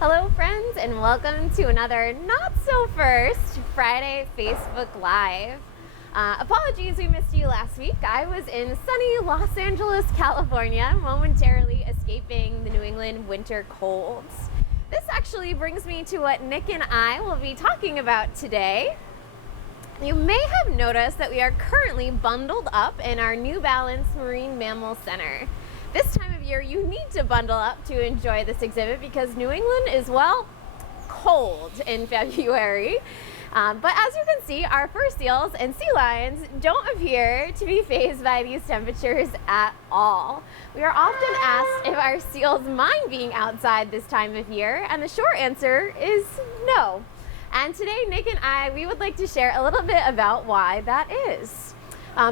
Hello friends, and welcome to another not so first Friday Facebook Live. Apologies we missed you last week. I was in sunny Los Angeles, California, momentarily escaping the New England winter colds. This actually brings me to what Nick and I will be talking about today. You may have noticed that we are currently bundled up in our New Balance Marine Mammal Center. This time of year, you need to bundle up to enjoy this exhibit because New England is, well, cold in February. But as you can see, our fur seals and sea lions don't appear to be fazed by these temperatures at all. We are often asked if our seals mind being outside this time of year, and the short answer is no. And today, Nick and we would like to share a little bit about why that is.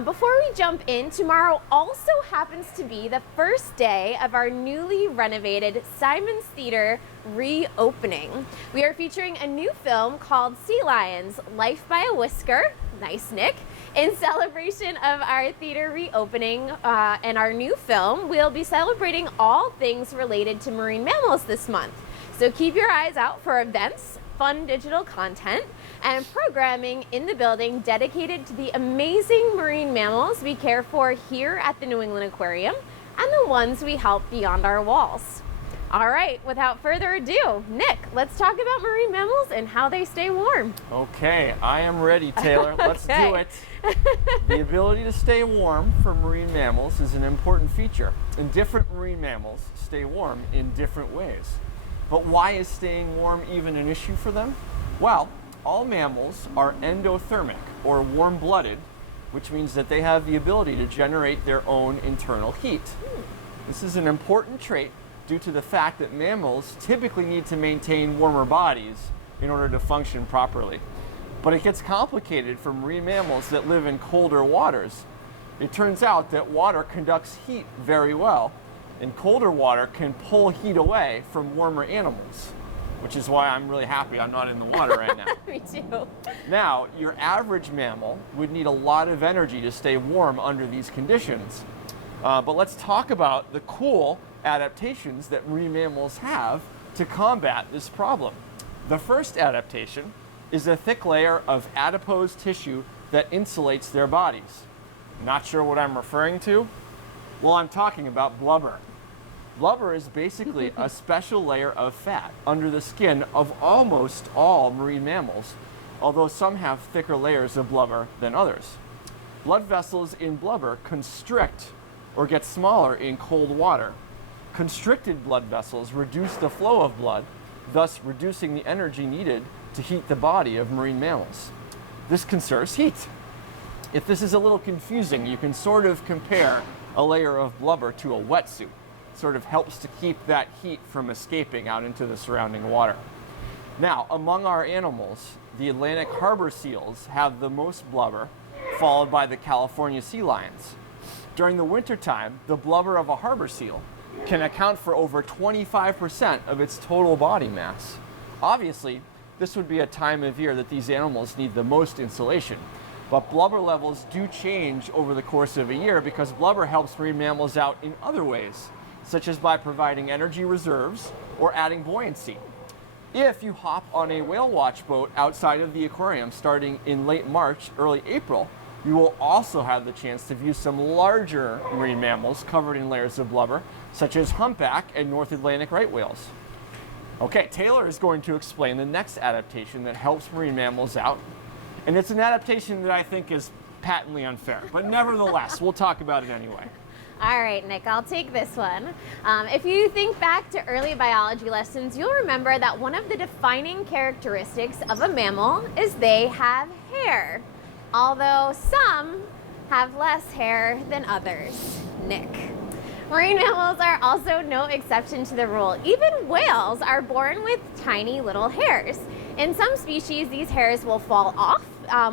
Before we jump in, tomorrow also happens to be the first day of our newly renovated Simon's Theater reopening. We are featuring a new film called Sea Lions, Life by a Whisker, nice Nick, in celebration of our theater reopening and our new film. We'll be celebrating all things related to marine mammals this month. So keep your eyes out for events, fun digital content, and programming in the building dedicated to the amazing marine mammals we care for here at the New England Aquarium and the ones we help beyond our walls. All right, without further ado, Nick, let's talk about marine mammals and how they stay warm. Okay, I am ready, Taylor. Let's do it. The ability to stay warm for marine mammals is an important feature, and different marine mammals stay warm in different ways. But why is staying warm even an issue for them? Well, all mammals are endothermic, or warm-blooded, which means that they have the ability to generate their own internal heat. This is an important trait due to the fact that mammals typically need to maintain warmer bodies in order to function properly. But it gets complicated for marine mammals that live in colder waters. It turns out that water conducts heat very well, and colder water can pull heat away from warmer animals, which is why I'm really happy I'm not in the water right now. Me too. Now, your average mammal would need a lot of energy to stay warm under these conditions. But let's talk about the cool adaptations that marine mammals have to combat this problem. The first adaptation is a thick layer of adipose tissue that insulates their bodies. Not sure what I'm referring to? Well, I'm talking about blubber. Blubber is basically a special layer of fat under the skin of almost all marine mammals, although some have thicker layers of blubber than others. Blood vessels in blubber constrict or get smaller in cold water. Constricted blood vessels reduce the flow of blood, thus reducing the energy needed to heat the body of marine mammals. This conserves heat. If this is a little confusing, you can sort of compare a layer of blubber to a wetsuit. It sort of helps to keep that heat from escaping out into the surrounding water. Now, among our animals, the Atlantic harbor seals have the most blubber, followed by the California sea lions. During the wintertime, the blubber of a harbor seal can account for over 25% of its total body mass. Obviously, this would be a time of year that these animals need the most insulation. But blubber levels do change over the course of a year because blubber helps marine mammals out in other ways, such as by providing energy reserves or adding buoyancy. If you hop on a whale watch boat outside of the aquarium starting in late March, early April, you will also have the chance to view some larger marine mammals covered in layers of blubber, such as humpback and North Atlantic right whales. Okay, Taylor is going to explain the next adaptation that helps marine mammals out. And it's an adaptation that I think is patently unfair, but nevertheless, we'll talk about it anyway. All right, Nick, I'll take this one. If you think back to early biology lessons, you'll remember that one of the defining characteristics of a mammal is they have hair, although some have less hair than others. Nick. Marine mammals are also no exception to the rule. Even whales are born with tiny little hairs. In some species, these hairs will fall off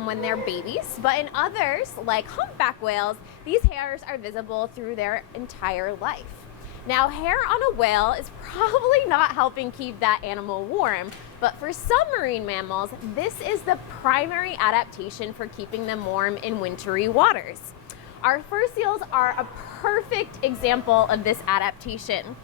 when they're babies, but in others, like humpback whales, these hairs are visible through their entire life. Now, hair on a whale is probably not helping keep that animal warm, but for some marine mammals, this is the primary adaptation for keeping them warm in wintry waters. Our fur seals are a perfect example of this adaptation.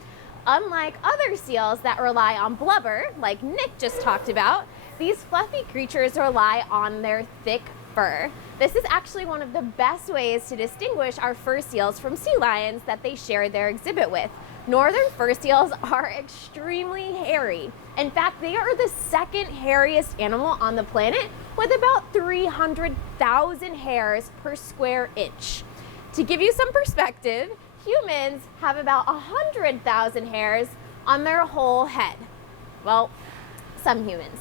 Unlike other seals that rely on blubber, like Nick just talked about, these fluffy creatures rely on their thick fur. This is actually one of the best ways to distinguish our fur seals from sea lions that they share their exhibit with. Northern fur seals are extremely hairy. In fact, they are the second hairiest animal on the planet, with about 300,000 hairs per square inch. To give you some perspective, humans have about 100,000 hairs on their whole head. Well, some humans.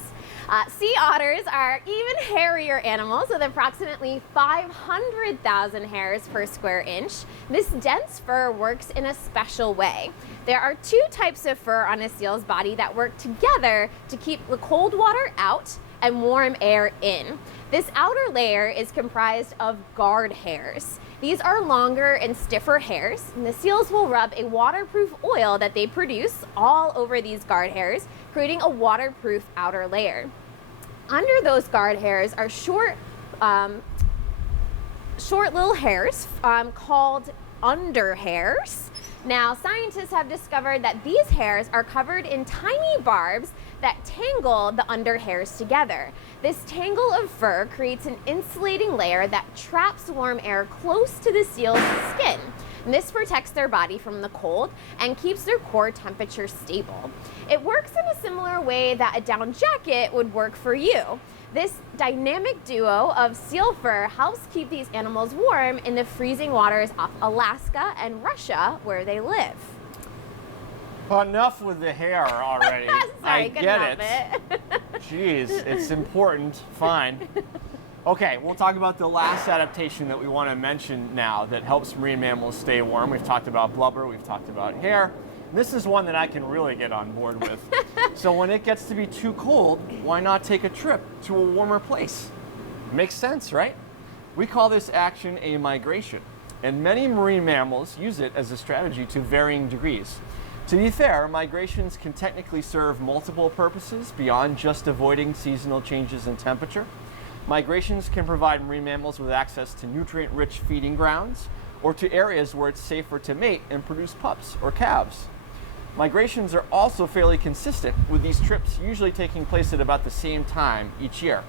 Sea otters are even hairier animals with approximately 500,000 hairs per square inch. This dense fur works in a special way. There are two types of fur on a seal's body that work together to keep the cold water out and warm air in. This outer layer is comprised of guard hairs. These are longer and stiffer hairs, and the seals will rub a waterproof oil that they produce all over these guard hairs, creating a waterproof outer layer. Under those guard hairs are short little hairs called under hairs. Now, scientists have discovered that these hairs are covered in tiny barbs that tangle the under hairs together. This tangle of fur creates an insulating layer that traps warm air close to the seal's skin. And this protects their body from the cold and keeps their core temperature stable. It works in a similar way that a down jacket would work for you. This dynamic duo of seal fur helps keep these animals warm in the freezing waters off Alaska and Russia, where they live. Enough with the hair already. Sorry, I get it. Jeez, it's important. Fine. Okay, we'll talk about the last adaptation that we want to mention now that helps marine mammals stay warm. We've talked about blubber, we've talked about hair. This is one that I can really get on board with. So when it gets to be too cold, why not take a trip to a warmer place? Makes sense, right? We call this action a migration, and many marine mammals use it as a strategy to varying degrees. To be fair, migrations can technically serve multiple purposes beyond just avoiding seasonal changes in temperature. Migrations can provide marine mammals with access to nutrient-rich feeding grounds or to areas where it's safer to mate and produce pups or calves. Migrations are also fairly consistent, with these trips usually taking place at about the same time each year.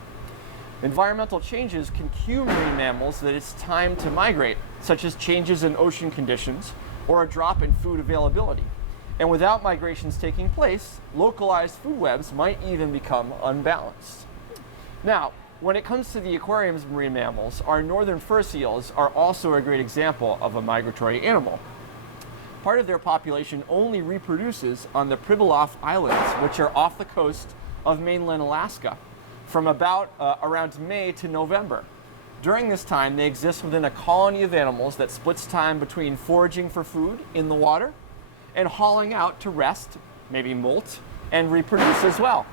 Environmental changes can cue marine mammals that it's time to migrate, such as changes in ocean conditions or a drop in food availability. And without migrations taking place, localized food webs might even become unbalanced. Now, when it comes to the aquarium's marine mammals, our northern fur seals are also a great example of a migratory animal. Part of their population only reproduces on the Pribilof Islands, which are off the coast of mainland Alaska, from about around May to November. During this time, they exist within a colony of animals that splits time between foraging for food in the water and hauling out to rest, maybe molt, and reproduce as well.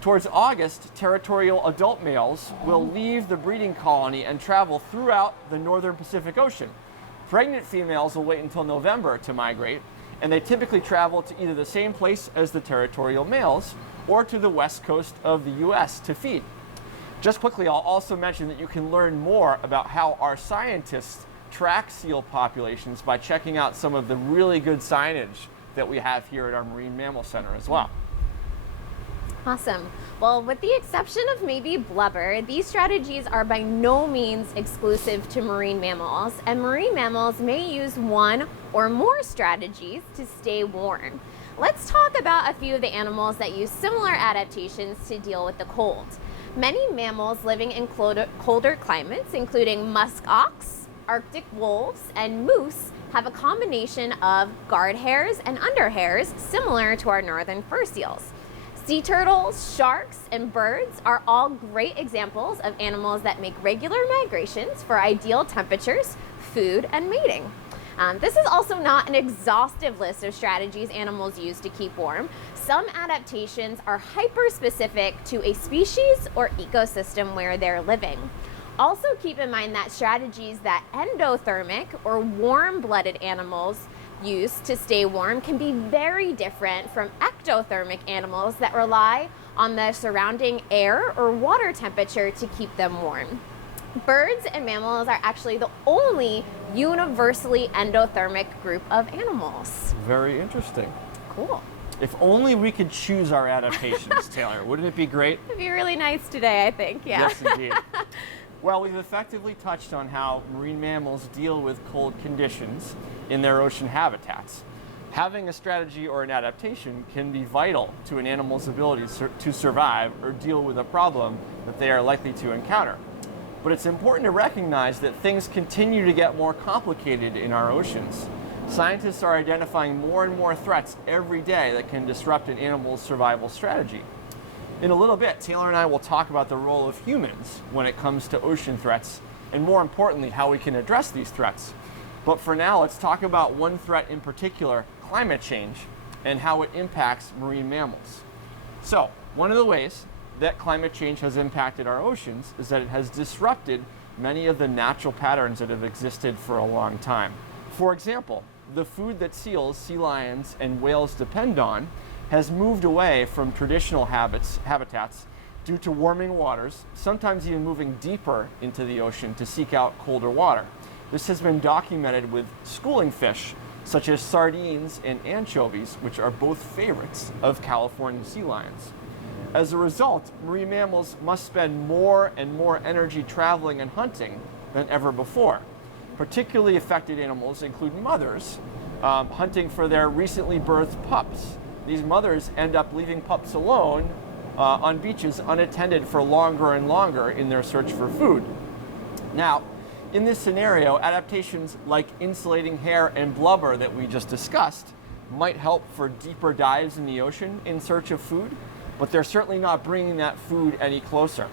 Towards August, territorial adult males will leave the breeding colony and travel throughout the northern Pacific Ocean. Pregnant females will wait until November to migrate, and they typically travel to either the same place as the territorial males or to the west coast of the US to feed. Just quickly, I'll also mention that you can learn more about how our scientists track seal populations by checking out some of the really good signage that we have here at our Marine Mammal Center as well. Awesome. Well, with the exception of maybe blubber, these strategies are by no means exclusive to marine mammals, and marine mammals may use one or more strategies to stay warm. Let's talk about a few of the animals that use similar adaptations to deal with the cold. Many mammals living in colder climates, including musk ox, Arctic wolves, and moose, have a combination of guard hairs and under hairs similar to our northern fur seals. Sea turtles, sharks, and birds are all great examples of animals that make regular migrations for ideal temperatures, food, and mating. This is also not an exhaustive list of strategies animals use to keep warm. Some adaptations are hyper-specific to a species or ecosystem where they're living. Also keep in mind that strategies that endothermic or warm-blooded animals use to stay warm can be very different from ectothermic animals that rely on the surrounding air or water temperature to keep them warm. Birds and mammals are actually the only universally endothermic group of animals. Very interesting. Cool. If only we could choose our adaptations, Taylor. Wouldn't it be great? It'd be really nice today, I think. Yeah. Yes, indeed. Well, we've effectively touched on how marine mammals deal with cold conditions in their ocean habitats. Having a strategy or an adaptation can be vital to an animal's ability to survive or deal with a problem that they are likely to encounter. But it's important to recognize that things continue to get more complicated in our oceans. Scientists are identifying more and more threats every day that can disrupt an animal's survival strategy. In a little bit, Taylor and I will talk about the role of humans when it comes to ocean threats, and more importantly, how we can address these threats. But for now, let's talk about one threat in particular, climate change, and how it impacts marine mammals. So, one of the ways that climate change has impacted our oceans is that it has disrupted many of the natural patterns that have existed for a long time. For example, the food that seals, sea lions, and whales depend on has moved away from traditional habitats due to warming waters, sometimes even moving deeper into the ocean to seek out colder water. This has been documented with schooling fish, such as sardines and anchovies, which are both favorites of California sea lions. As a result, marine mammals must spend more and more energy traveling and hunting than ever before. Particularly affected animals include mothers hunting for their recently birthed pups. These mothers end up leaving pups alone on beaches unattended for longer and longer in their search for food. Now, in this scenario, adaptations like insulating hair and blubber that we just discussed might help for deeper dives in the ocean in search of food, but they're certainly not bringing that food any closer.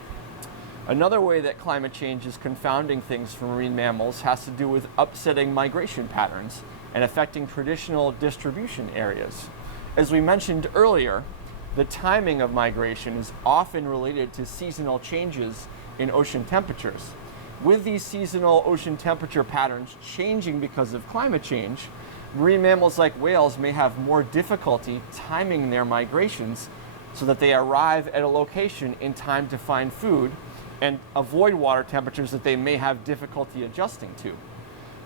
Another way that climate change is confounding things for marine mammals has to do with upsetting migration patterns and affecting traditional distribution areas. As we mentioned earlier, the timing of migration is often related to seasonal changes in ocean temperatures. With these seasonal ocean temperature patterns changing because of climate change, marine mammals like whales may have more difficulty timing their migrations so that they arrive at a location in time to find food and avoid water temperatures that they may have difficulty adjusting to.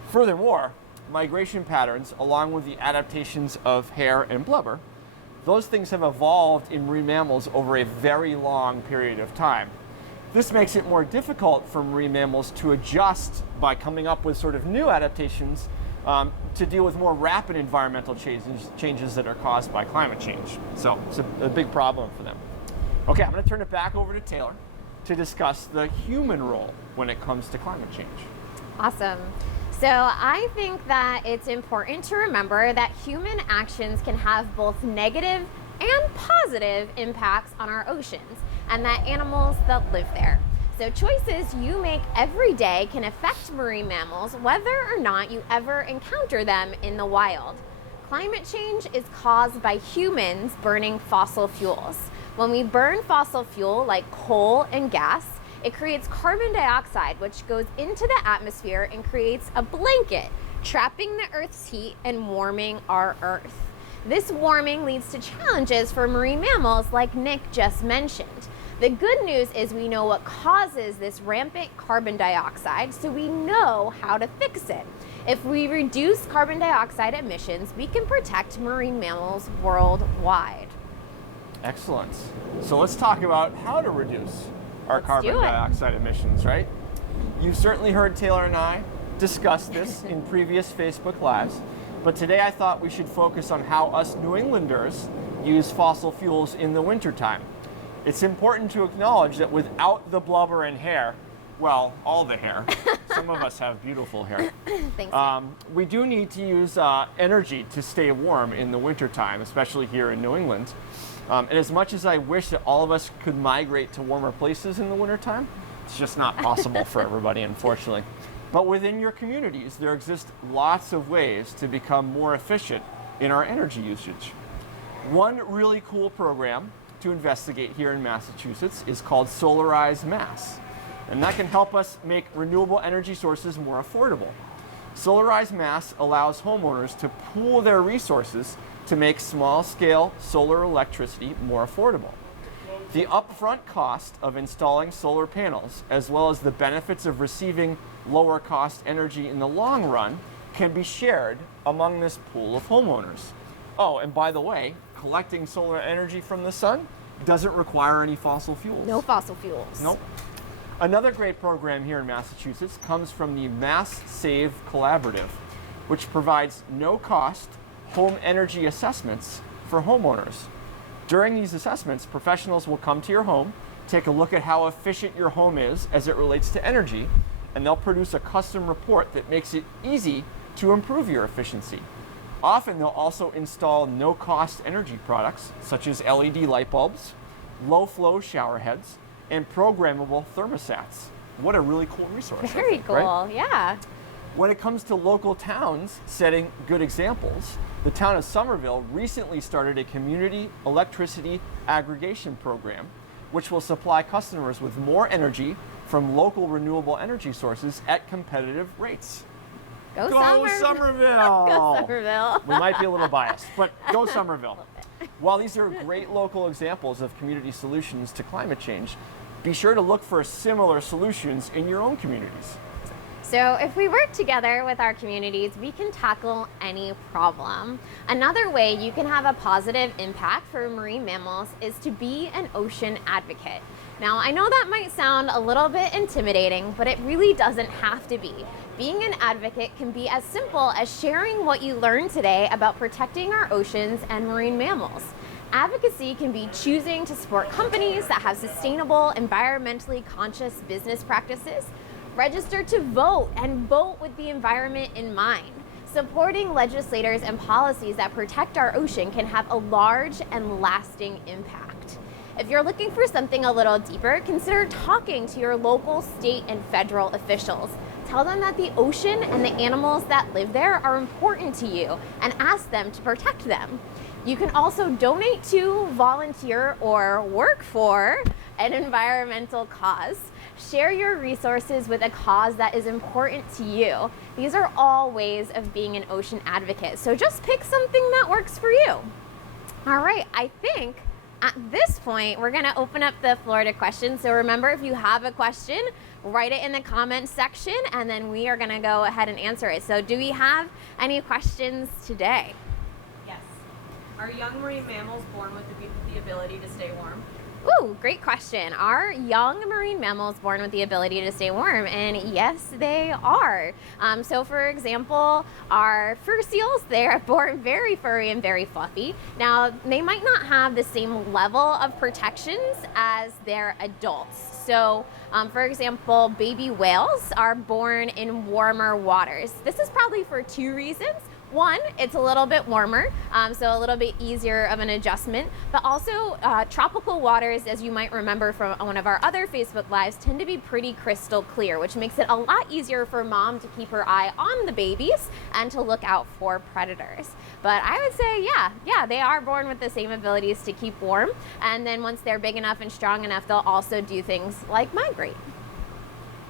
Furthermore, migration patterns, along with the adaptations of hair and blubber, those things have evolved in marine mammals over a very long period of time. This makes it more difficult for marine mammals to adjust by coming up with sort of new adaptations to deal with more rapid environmental changes that are caused by climate change. So it's a big problem for them. Okay, I'm going to turn it back over to Taylor to discuss the human role when it comes to climate change. Awesome. So I think that it's important to remember that human actions can have both negative and positive impacts on our oceans and that animals that live there. So choices you make every day can affect marine mammals whether or not you ever encounter them in the wild. Climate change is caused by humans burning fossil fuels. When we burn fossil fuel like coal and gas, it creates carbon dioxide, which goes into the atmosphere and creates a blanket, trapping the Earth's heat and warming our Earth. This warming leads to challenges for marine mammals like Nick just mentioned. The good news is we know what causes this rampant carbon dioxide, so we know how to fix it. If we reduce carbon dioxide emissions, we can protect marine mammals worldwide. Excellent. So let's talk about how to reduce our carbon dioxide emissions, right? You've certainly heard Taylor and I discuss this in previous Facebook Lives, but today I thought we should focus on how us New Englanders use fossil fuels in the wintertime. It's important to acknowledge that without the blubber and hair, well, all the hair, some of us have beautiful hair, Thanks. we do need to use energy to stay warm in the wintertime, especially here in New England. And as much as I wish that all of us could migrate to warmer places in the wintertime, it's just not possible for everybody, unfortunately. But within your communities, there exist lots of ways to become more efficient in our energy usage. One really cool program to investigate here in Massachusetts is called Solarize Mass, and that can help us make renewable energy sources more affordable. Solarize Mass allows homeowners to pool their resources to make small-scale solar electricity more affordable. The upfront cost of installing solar panels, as well as the benefits of receiving lower-cost energy in the long run, can be shared among this pool of homeowners. Oh, and by the way, collecting solar energy from the sun doesn't require any fossil fuels. No fossil fuels. Nope. Another great program here in Massachusetts comes from the Mass Save Collaborative, which provides no-cost home energy assessments for homeowners. During these assessments, professionals will come to your home, take a look at how efficient your home is as it relates to energy, and they'll produce a custom report that makes it easy to improve your efficiency. Often they'll also install no-cost energy products such as LED light bulbs, low-flow shower heads, and programmable thermostats. What a really cool resource. Very cool, right? Yeah. When it comes to local towns setting good examples, the town of Somerville recently started a community electricity aggregation program, which will supply customers with more energy from local renewable energy sources at competitive rates. Go Somerville! Go Somerville. We might be a little biased, but go Somerville. While these are great local examples of community solutions to climate change, be sure to look for similar solutions in your own communities. So if we work together with our communities, we can tackle any problem. Another way you can have a positive impact for marine mammals is to be an ocean advocate. Now, I know that might sound a little bit intimidating, but it really doesn't have to be. Being an advocate can be as simple as sharing what you learned today about protecting our oceans and marine mammals. Advocacy can be choosing to support companies that have sustainable, environmentally conscious business practices, register to vote and vote with the environment in mind. Supporting legislators and policies that protect our ocean can have a large and lasting impact. If you're looking for something a little deeper, consider talking to your local, state, and federal officials. Tell them that the ocean and the animals that live there are important to you and ask them to protect them. You can also donate to, volunteer, or work for an environmental cause. Share your resources with a cause that is important to you. These are all ways of being an ocean advocate. So just pick something that works for you. All right, I think at this point, we're gonna open up the floor to questions. So remember, if you have a question, write it in the comments section, and then we are gonna go ahead and answer it. So do we have any questions today? Yes. Are young marine mammals born with the ability to stay warm? Ooh, great question. Are young marine mammals born with the ability to stay warm? And yes, they are. So for example, our fur seals, they're born very furry and very fluffy. Now, they might not have the same level of protections as their adults. So for example, baby whales are born in warmer waters. This is probably for two reasons. One, it's a little bit warmer, so a little bit easier of an adjustment, but also tropical waters, as you might remember from one of our other Facebook Lives, tend to be pretty crystal clear, which makes it a lot easier for mom to keep her eye on the babies and to look out for predators. But I would say, yeah, they are born with the same abilities to keep warm, and then once they're big enough and strong enough, they'll also do things like migrate.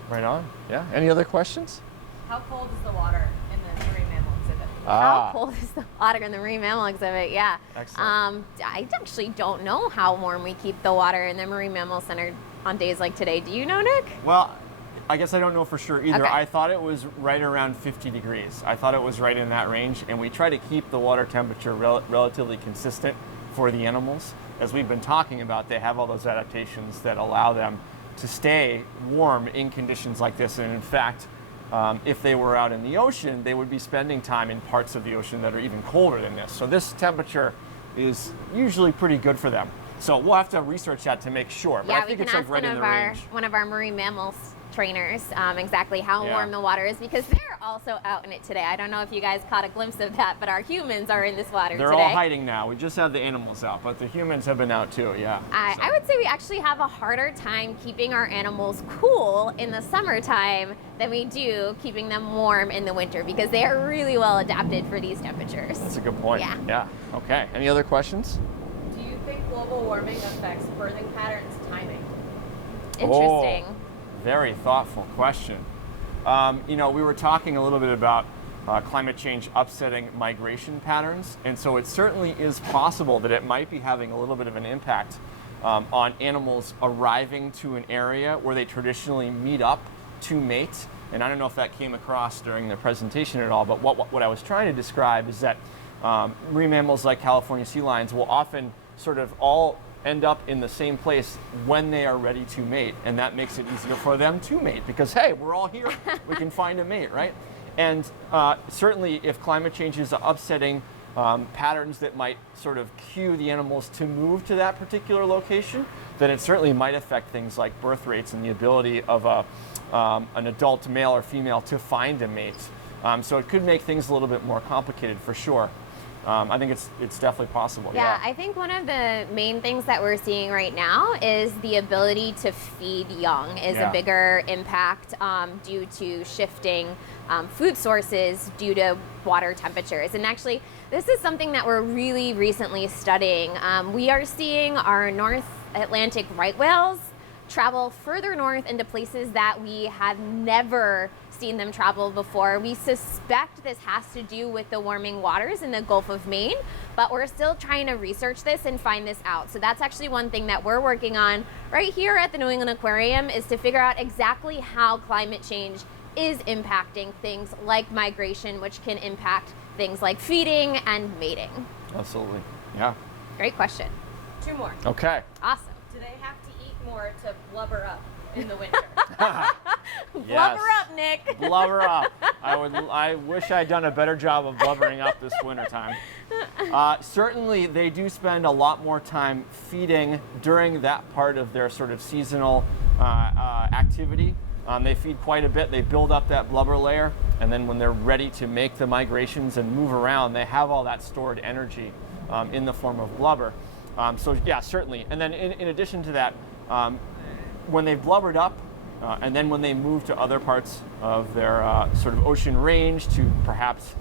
Right on. Yeah. Any other questions? How cold is the water in the marine mammal exhibit? How cold is the water in the marine mammal exhibit? Yeah. Excellent. I actually don't know how warm we keep the water in the Marine Mammal Center on days like today. Do you know, Nick? Well, I guess I don't know for sure either. Okay. I thought it was right around 50 degrees. I thought it was right in that range, and we try to keep the water temperature relatively consistent for the animals. As we've been talking about, they have all those adaptations that allow them to stay warm in conditions like this, and in fact, if they were out in the ocean, they would be spending time in parts of the ocean that are even colder than this. So this temperature is usually pretty good for them. So we'll have to research that to make sure. But Yeah, I think we it's can like ask right in the range. one of our marine mammals trainers exactly how warm the water is, because they're also out in it today. I don't know if you guys caught a glimpse of that, but our humans are in this water They're today. all hiding now. We just have the animals out, but the humans have been out too, yeah. I would say we actually have a harder time keeping our animals cool in the summertime than we do keeping them warm in the winter, because they are really well adapted for these temperatures. That's a good point. Yeah. Okay. Any other questions? Do you think global warming affects birthing patterns timing? Interesting. Oh, very thoughtful question. We were talking a little bit about climate change upsetting migration patterns, and so it certainly is possible that it might be having a little bit of an impact on animals arriving to an area where they traditionally meet up to mate. And I don't know if that came across during the presentation at all, but what I was trying to describe is that marine mammals like California sea lions will often sort of all end up in the same place when they are ready to mate, and that makes it easier for them to mate because, hey, we're all here, we can find a mate, right? And certainly if climate change is upsetting patterns that might sort of cue the animals to move to that particular location, then it certainly might affect things like birth rates and the ability of an adult male or female to find a mate. So it could make things a little bit more complicated for sure. I think it's definitely possible. Yeah, I think one of the main things that we're seeing right now is the ability to feed young is a bigger impact due to shifting food sources due to water temperatures. And actually, this is something that we're really recently studying. We are seeing our North Atlantic right whales travel further north into places that we have never seen them travel before. We suspect this has to do with the warming waters in the Gulf of Maine, but we're still trying to research this and find this out. So that's actually one thing that we're working on right here at the New England Aquarium, is to figure out exactly how climate change is impacting things like migration, which can impact things like feeding and mating. Absolutely. Yeah. Great question. 2 more. Okay. Awesome. Do they have to eat more to blubber up in the winter? Blubber up, Nick. Blubber up. I wish I'd done a better job of blubbering up this wintertime. Certainly, they do spend a lot more time feeding during that part of their sort of seasonal activity. They feed quite a bit. They build up that blubber layer, and then when they're ready to make the migrations and move around, they have all that stored energy in the form of blubber. So yeah, certainly. And then in addition to that, when they've blubbered up, and then when they move to other parts of their sort of ocean range to perhaps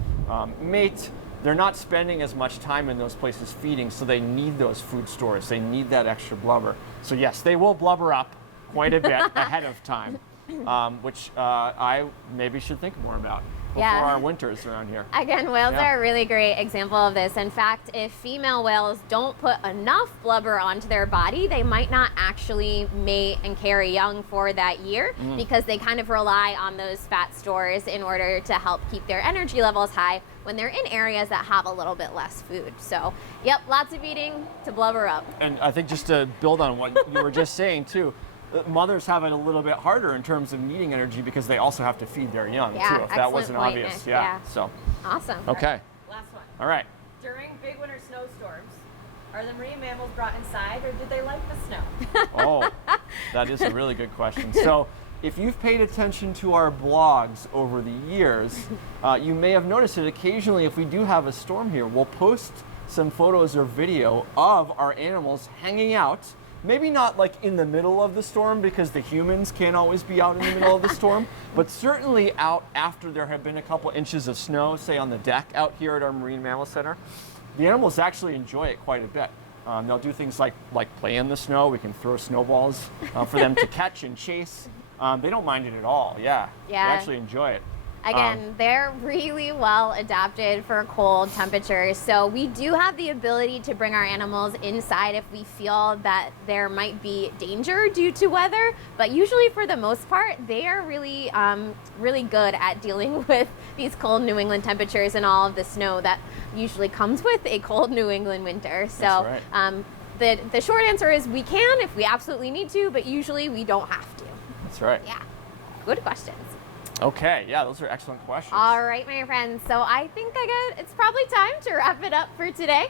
mate, they're not spending as much time in those places feeding, so they need those food stores. They need that extra blubber. So yes, they will blubber up quite a bit ahead of time, which I maybe should think more about before our winters around here. Again, whales are a really great example of this. In fact, if female whales don't put enough blubber onto their body, they might not actually mate and carry young for that year because they kind of rely on those fat stores in order to help keep their energy levels high when they're in areas that have a little bit less food. So, yep, lots of eating to blubber up. And I think just to build on what you were just saying too, mothers have it a little bit harder in terms of needing energy because they also have to feed their young too, if that wasn't point, obvious. Nick. So Awesome. okay. Last one. All right. During big winter snowstorms, are the marine mammals brought inside, or did they like the snow? Oh, that is a really good question. So if you've paid attention to our blogs over the years, you may have noticed that occasionally if we do have a storm here, we'll post some photos or video of our animals hanging out. Maybe not like in the middle of the storm because the humans can't always be out in the middle of the storm, but certainly out after there have been a couple inches of snow, say on the deck out here at our Marine Mammal Center. The animals actually enjoy it quite a bit. They'll do things like play in the snow. We can throw snowballs for them to catch and chase. They don't mind it at all. Yeah. They actually enjoy it. Again, they're really well adapted for cold temperatures. So we do have the ability to bring our animals inside if we feel that there might be danger due to weather. But usually for the most part, they are really, really good at dealing with these cold New England temperatures and all of the snow that usually comes with a cold New England winter. So the short answer is we can if we absolutely need to, but usually we don't have to. That's right. Yeah, good questions. Okay, yeah, those are excellent questions. All right, my friends. So I think it's probably time to wrap it up for today.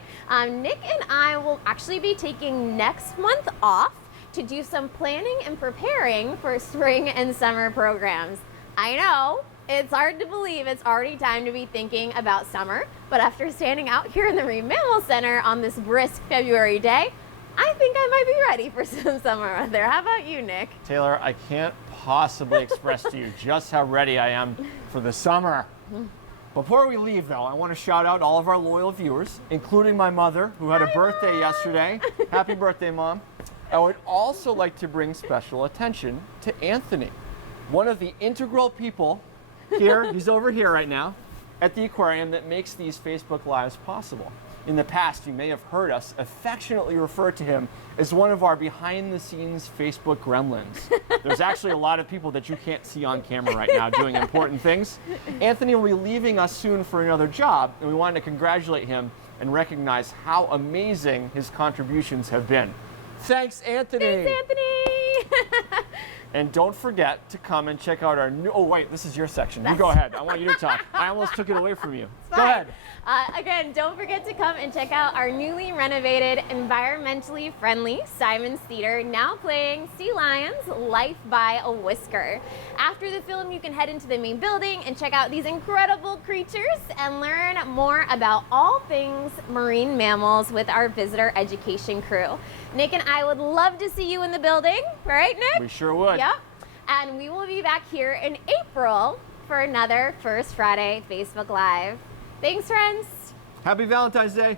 Nick and I will actually be taking next month off to do some planning and preparing for spring and summer programs. I know, it's hard to believe it's already time to be thinking about summer, but after standing out here in the Marine Mammal Center on this brisk February day, I think I might be ready for some summer weather. How about you, Nick? Taylor, I can't possibly express to you just how ready I am for the summer. Before we leave, though, I want to shout out all of our loyal viewers, including my mother, who had a birthday yesterday. Happy birthday, Mom. I would also like to bring special attention to Anthony, one of the integral people here, he's over here right now, at the aquarium that makes these Facebook Lives possible. in the past, you may have heard us affectionately refer to him as one of our behind-the-scenes Facebook gremlins. There's actually a lot of people that you can't see on camera right now doing important things. Anthony will be leaving us soon for another job, and we wanted to congratulate him and recognize how amazing his contributions have been. Thanks, Anthony! Thanks, Anthony! And don't forget to come and check out our new, oh wait, this is your section. You go ahead. I want you to talk. I almost took it away from you. Go ahead. Again, don't forget to come and check out our newly renovated, environmentally friendly Simon's Theater, now playing Sea Lions, Life by a Whisker. After the film, you can head into the main building and check out these incredible creatures and learn more about all things marine mammals with our visitor education crew. Nick and I would love to see you in the building, right, Nick? We sure would. Yep. And we will be back here in April for another First Friday Facebook Live. Thanks, friends. Happy Valentine's Day.